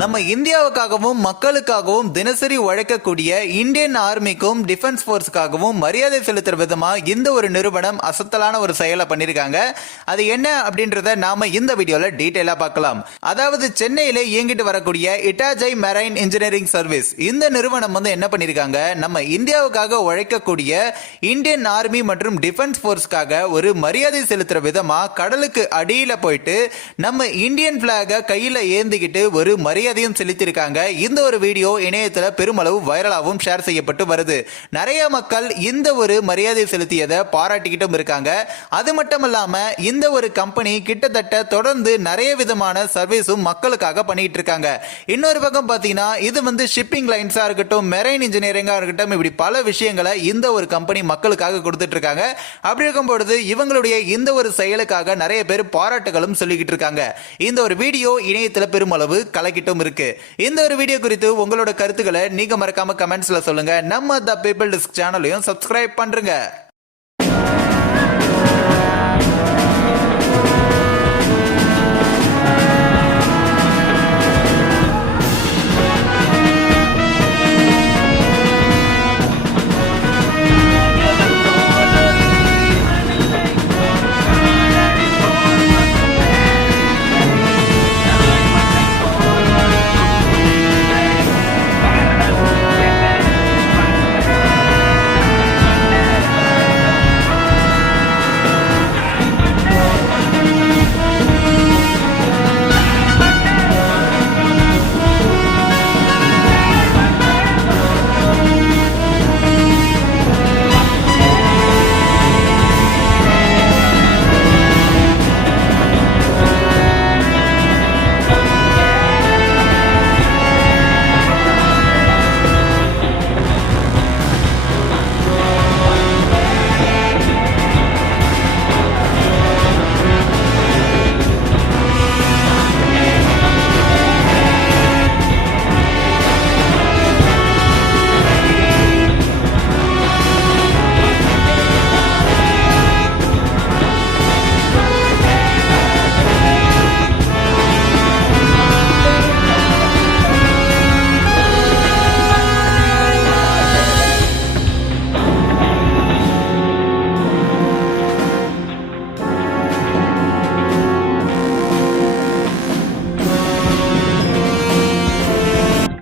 நம்ம இந்தியாவுக்காகவும் மக்களுக்காகவும் தினசரி உழைக்கக்கூடிய இந்தியன் ஆர்மிக்கும் டிஃபென்ஸ் போர்ஸ்க்காகவும் மரியாதை செலுத்துற விதமா இந்த ஒரு நிறுவனம் அசத்தலான ஒரு செயலை பண்ணிருக்காங்க. அது என்ன அப்படின்றத நாம இந்த வீடியோல டீடைலா பார்க்கலாம். அதாவது சென்னையில இயங்கிட்டு வரக்கூடிய இட்டாஜை மெரைன் இன்ஜினியரிங் சர்வீஸ் இந்த நிறுவனம் என்ன பண்ணிருக்காங்க, நம்ம இந்தியாவுக்காக உழைக்கக்கூடிய இந்தியன் ஆர்மி மற்றும் டிஃபென்ஸ் போர்ஸ்க்காக ஒரு மரியாதை செலுத்துற விதமா கடலுக்கு அடியில போயிட்டு நம்ம இந்தியன் பிளாக கையில ஏந்திக்கிட்டு ஒரு மரியாதையும் செலுத்தியிருக்காங்க. இந்த ஒரு வீடியோ இணையத்துல பெருமளவு வைரலாகவும் ஷேர் செய்யப்பட்டு வருது. நிறைய மக்கள் இந்த ஒரு மரியாதை செலுத்தியதை பாராட்டிக்கிட்டும் இருக்காங்க. அது மட்டும் இல்லாம இந்த ஒரு கம்பெனி கிட்டத்தட்ட தொடர்ந்து நிறைய விதமான சர்வீஸும் மக்களுக்காக பண்ணிட்டு இருக்காங்க. இன்னொரு பக்கம் பாத்தீங்கன்னா இது ஷிப்பிங் லைன்ஸா இருக்கட்டும், மெரைன் இன்ஜினியரிங்கா இருக்கட்டும், இப்படி பல விஷயங்களை இந்த ஒரு கம்பெனி மக்களுக்காக கொடுத்துட்டு இருக்காங்க. அப்படி இருக்கும் பொழுது இவங்களுடைய இந்த ஒரு செயலுக்காக நிறைய பேர் பாராட்டுகளும் சொல்லிக்கிட்டு இருக்காங்க. இந்த ஒரு வீடியோ இணையத்துல பெருமளவு கலக்கிட்டும் இருக்கு. இந்த ஒரு வீடியோ குறித்து உங்களோட கருத்துக்களை நீங்க மறக்காம கமெண்ட்ஸ்ல சொல்லுங்க. நம்ம தி பீப்பிள் டிஸ்க் சேனலையும் சப்ஸ்கிரைப் பண்றீங்க.